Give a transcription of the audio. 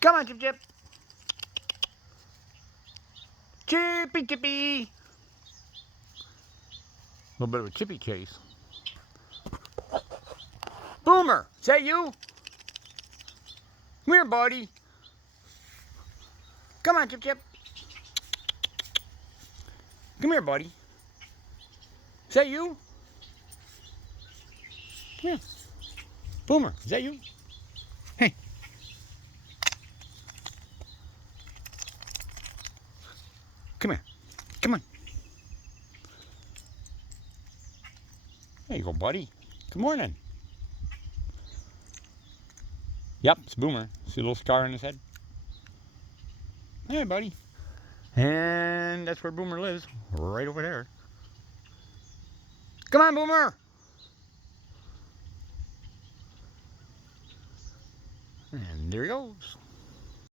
Come on, Chip Chip. Chippy Chippy. A little bit of a chippy chase. Boomer, is that you? Come here, buddy. Come on, Chip Chip. Come here, buddy. Is that you? Come here. Boomer, is that you? Hey. Come here. Come on. There you go, buddy. Good morning. Yep, it's Boomer. See a little scar on his head? Hey, buddy. And that's where Boomer lives, right over there. Come on, Boomer. And there he goes.